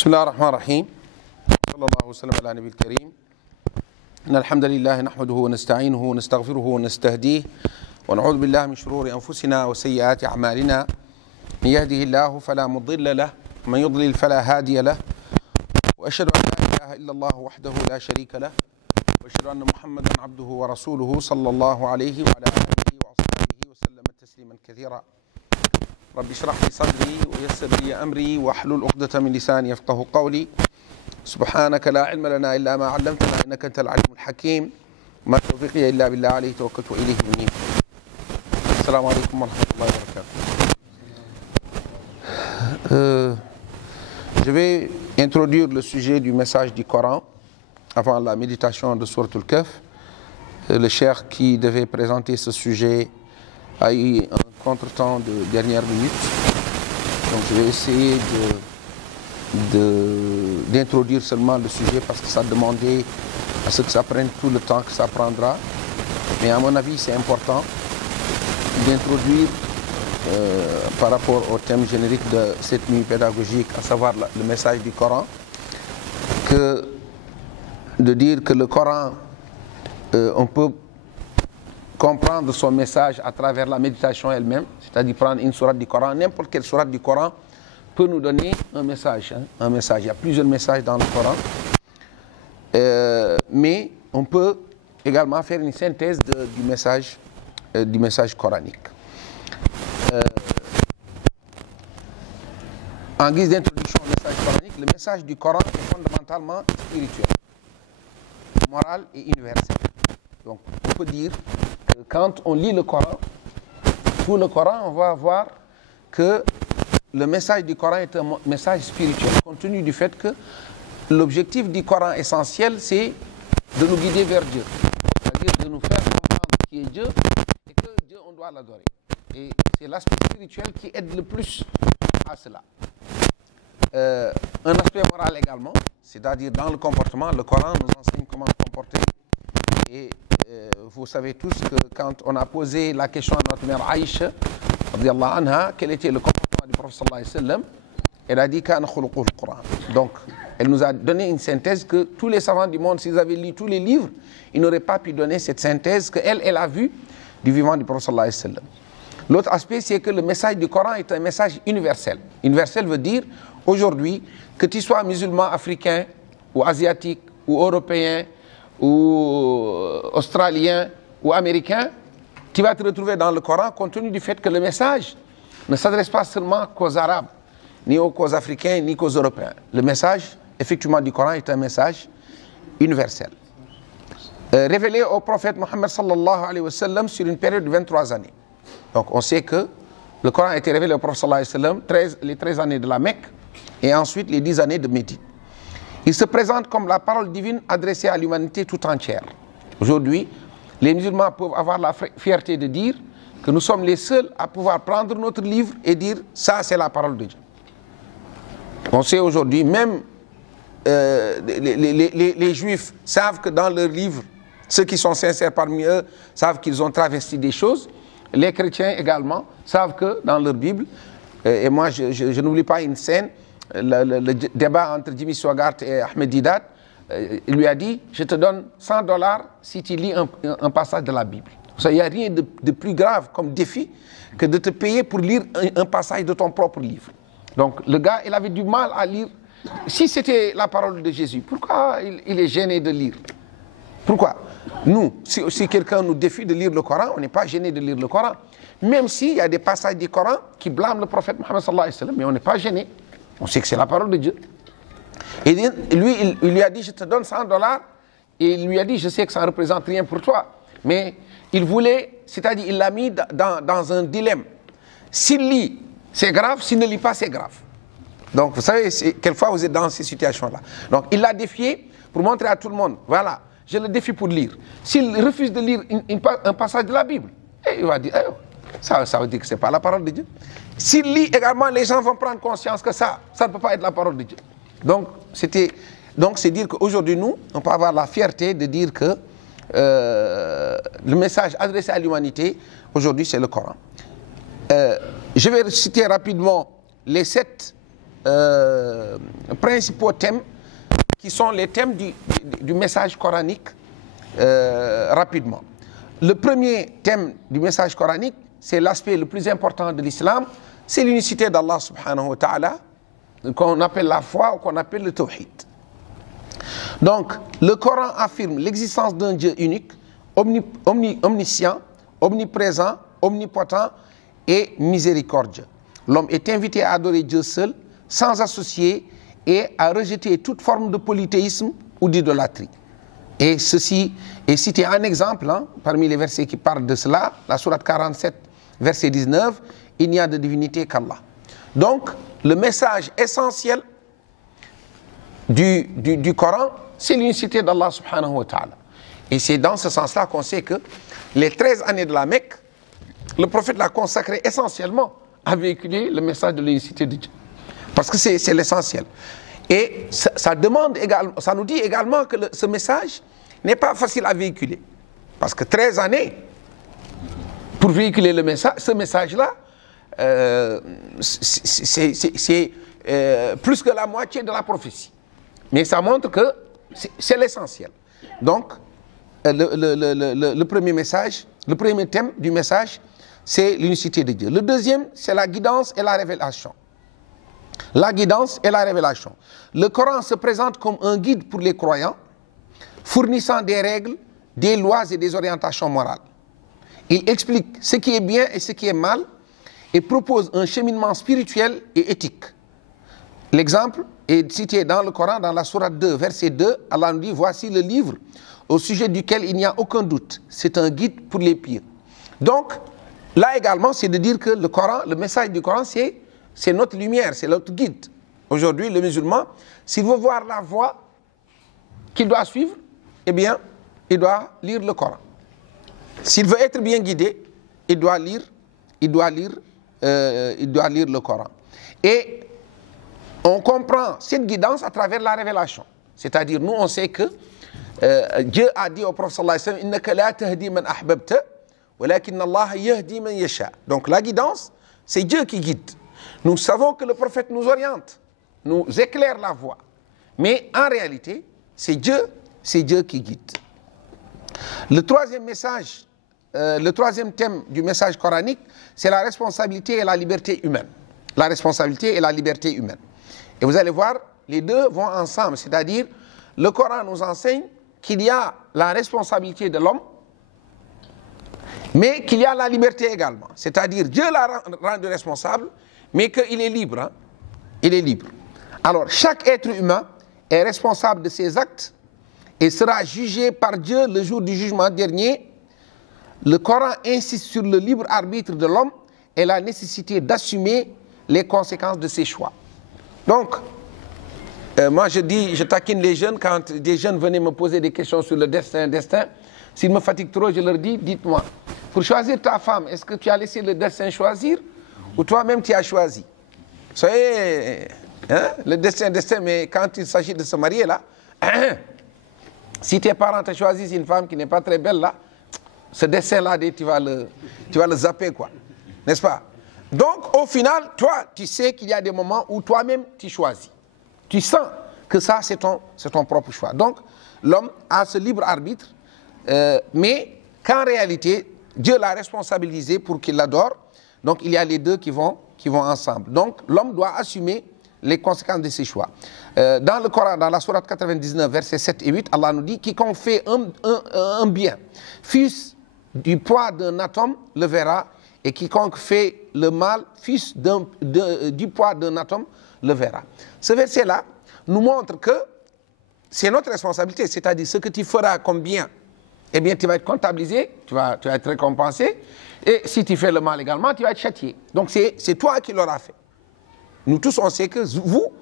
بسم الله الرحمن الرحيم. صلى الله وسلم على نبي الكريم. إن الحمد لله نحمده ونستعينه ونستغفره ونستهديه ونعوذ بالله من شرور أنفسنا وسيئات أعمالنا. من يهده الله فلا مضل له ومن يضلل فلا هادي له، وأشهد أن لا إله إلا الله وحده لا شريك له، وأشهد أن محمدا عبده ورسوله صلى الله عليه وعلى آله وأصحابه وسلم تسليما كثيرا. رب اشرح لي صدري ويسر لي أمري واحلل عقدة من لساني يفقه قولي. سبحانك لا علم لنا إلا ما علمتنا إنك أنت العليم الحكيم. ما توفيقي إلا بالله عليه توكلت وإليه منيب. السلام عليكم ورحمة الله وبركاته. Je vais introduire le sujet du message du Coran avant la méditation de Sourate Al-Kahf. Le cheikh qui devait présenter ce sujet a eu un contretemps de dernière minute. Donc je vais essayer d'introduire seulement le sujet parce que ça demandait à ce que ça prenne tout le temps que ça prendra. Mais à mon avis, c'est important d'introduire par rapport au thème générique de cette nuit pédagogique, à savoir le message du Coran, de dire que le Coran, on peut comprendre son message à travers la méditation elle-même, c'est-à-dire prendre une sourate du Coran. N'importe quelle sourate du Coran peut nous donner un message. Un message. Il y a plusieurs messages dans le Coran. Mais on peut également faire une synthèse du message coranique. En guise d'introduction au message coranique, le message du Coran est fondamentalement spirituel, moral et universel. Donc on peut dire que quand on lit le Coran, tout le Coran, on va voir que le message du Coran est un message spirituel, compte tenu du fait que l'objectif du Coran essentiel, c'est de nous guider vers Dieu, c'est-à-dire de nous faire comprendre qui est Dieu et que Dieu, on doit l'adorer. Et c'est l'aspect spirituel qui aide le plus à cela. Un aspect moral également, c'est-à-dire dans le comportement, le Coran nous enseigne comment se comporter. Et vous savez tous que quand on a posé la question à notre mère Aïcha, quel était le comportement du prophète sallallahu alayhi wa sallam, elle a dit Kana khuluquhu al-Quran. Donc, elle nous a donné une synthèse que tous les savants du monde, s'ils avaient lu tous les livres, ils n'auraient pas pu donner cette synthèse qu'elle a vue du vivant du prophète sallallahu alayhi wa sallam. L'autre aspect, c'est que le message du Coran est un message universel. Universel veut dire, aujourd'hui, que tu sois musulman, africain, ou asiatique, ou européen, ou australien, ou américain, tu vas te retrouver dans le Coran, compte tenu du fait que le message ne s'adresse pas seulement qu'aux Arabes, ni qu'aux Africains, ni qu'aux Européens. Le message, effectivement, du Coran est un message universel. Révélé au prophète Mohammed sallallahu alayhi wa sallam sur une période de 23 années. Donc on sait que le Coran a été révélé au prophète sallallahu alayhi wa sallam les 13 années de la Mecque et ensuite les 10 années de Médine. Il se présente comme la parole divine adressée à l'humanité tout entière. Aujourd'hui, les musulmans peuvent avoir la fierté de dire que nous sommes les seuls à pouvoir prendre notre livre et dire ça c'est la parole de Dieu. On sait aujourd'hui, même les juifs savent que dans leur livre, ceux qui sont sincères parmi eux savent qu'ils ont travesti des choses. Les chrétiens également savent que dans leur Bible, et moi je n'oublie pas une scène, le débat entre Jimmy Swaggart et Ahmed Didat, il lui a dit je te donne $100 si tu lis un passage de la Bible. Il n'y a rien de plus grave comme défi que de te payer pour lire un passage de ton propre livre. Donc le gars, il avait du mal à lire. Si c'était la parole de Jésus, pourquoi il est gêné de lire? Pourquoi? Nous, si quelqu'un nous défie de lire le Coran, on n'est pas gêné de lire le Coran. Même s'il y a des passages du Coran qui blâment le prophète Mohammed sallallahu alayhi wa sallam, mais on n'est pas gêné. On sait que c'est la parole de Dieu. Et lui, il lui a dit, je te donne $100. Et il lui a dit, je sais que ça ne représente rien pour toi. Mais il voulait, c'est-à-dire il l'a mis dans un dilemme. S'il lit, c'est grave. S'il ne lit pas, c'est grave. Donc vous savez, quelquefois vous êtes dans ces situations-là. Donc il l'a défié pour montrer à tout le monde, voilà, je le défie pour lire. S'il refuse de lire un passage de la Bible, il va dire, ça veut dire que ce n'est pas la parole de Dieu. S'il lit également, les gens vont prendre conscience que ça ne peut pas être la parole de Dieu. Donc c'est dire qu'aujourd'hui, nous, on peut avoir la fierté de dire que le message adressé à l'humanité, aujourd'hui, c'est le Coran. Je vais citer rapidement les 7 principaux thèmes qui sont les thèmes du message coranique rapidement. Le premier thème du message coranique, c'est l'aspect le plus important de l'islam, c'est l'unicité d'Allah subhanahu wa ta'ala, qu'on appelle la foi ou qu'on appelle le tawhid. Donc, le Coran affirme l'existence d'un Dieu unique, omniscient, omniprésent, omnipotent et miséricordieux. L'homme est invité à adorer Dieu seul, sans associer, et à rejeter toute forme de polythéisme ou d'idolâtrie. Et ceci est cité en exemple, parmi les versets qui parlent de cela, la sourate 47, verset 19, il n'y a de divinité qu'Allah. Donc, le message essentiel du Coran, c'est l'unicité d'Allah subhanahu wa ta'ala. Et c'est dans ce sens-là qu'on sait que les 13 années de la Mecque, le prophète l'a consacré essentiellement à véhiculer le message de l'unicité de Dieu. Parce que c'est l'essentiel. Et ça nous dit également que ce message n'est pas facile à véhiculer. Parce que 13 années, pour véhiculer ce message-là, c'est plus que la moitié de la prophétie. Mais ça montre que c'est l'essentiel. Donc, le premier message, le premier thème du message, c'est l'unicité de Dieu. Le deuxième, c'est la guidance et la révélation. La guidance et la révélation. Le Coran se présente comme un guide pour les croyants, fournissant des règles, des lois et des orientations morales. Il explique ce qui est bien et ce qui est mal et propose un cheminement spirituel et éthique. L'exemple est cité dans le Coran, dans la sourate 2, verset 2. Allah nous dit, voici le livre au sujet duquel il n'y a aucun doute. C'est un guide pour les pieux. Donc, là également, c'est de dire que le Coran, le message du Coran, c'est notre lumière, c'est notre guide. Aujourd'hui, le musulman, s'il veut voir la voie qu'il doit suivre, eh bien, il doit lire le Coran. S'il veut être bien guidé, il doit lire le Coran. Et on comprend cette guidance à travers la révélation. C'est-à-dire, nous, on sait que Dieu a dit au prophète sallallahu alayhi wa sallam, innaka la tahdi man ahbabta, walakin Allah yahdi man yasha. Donc la guidance, c'est Dieu qui guide. Nous savons que le prophète nous oriente, nous éclaire la voie. Mais en réalité, c'est Dieu qui guide. Le troisième message, le troisième thème du message coranique, c'est la responsabilité et la liberté humaine. La responsabilité et la liberté humaine. Et vous allez voir, les deux vont ensemble. C'est-à-dire, le Coran nous enseigne qu'il y a la responsabilité de l'homme, mais qu'il y a la liberté également. C'est-à-dire, Dieu l'a rendu responsable, mais qu'il est libre. Il est libre. Alors, chaque être humain est responsable de ses actes et sera jugé par Dieu le jour du jugement dernier. Le Coran insiste sur le libre arbitre de l'homme et la nécessité d'assumer les conséquences de ses choix. Donc, moi je taquine les jeunes quand des jeunes venaient me poser des questions sur le destin. S'ils me fatiguent trop, je leur dis, dites-moi, pour choisir ta femme, est-ce que tu as laissé le destin choisir ou toi-même tu as choisi? Soyez, le destin, mais quand il s'agit de se marier là, si tes parents te choisissent une femme qui n'est pas très belle là, ce destin-là, tu vas le zapper, quoi. N'est-ce pas? Donc, au final, toi, tu sais qu'il y a des moments où toi-même, tu choisis. Tu sens que ça, c'est ton propre choix. Donc, l'homme a ce libre arbitre, mais qu'en réalité, Dieu l'a responsabilisé pour qu'il l'adore. Donc, il y a les deux qui vont ensemble. Donc, l'homme doit assumer les conséquences de ses choix. Dans le Coran, dans la sourate 99, versets 7 et 8, Allah nous dit, quiconque fait un bien, fût-ce du poids d'un atome, le verra, et quiconque fait le mal, fût-ce du poids d'un atome, le verra. Ce verset-là nous montre que c'est notre responsabilité, c'est-à-dire ce que tu feras comme bien, eh bien tu vas être comptabilisé, tu vas être récompensé, et si tu fais le mal également, tu vas être châtié. Donc c'est toi qui l'auras fait. Nous tous, on sait que vous,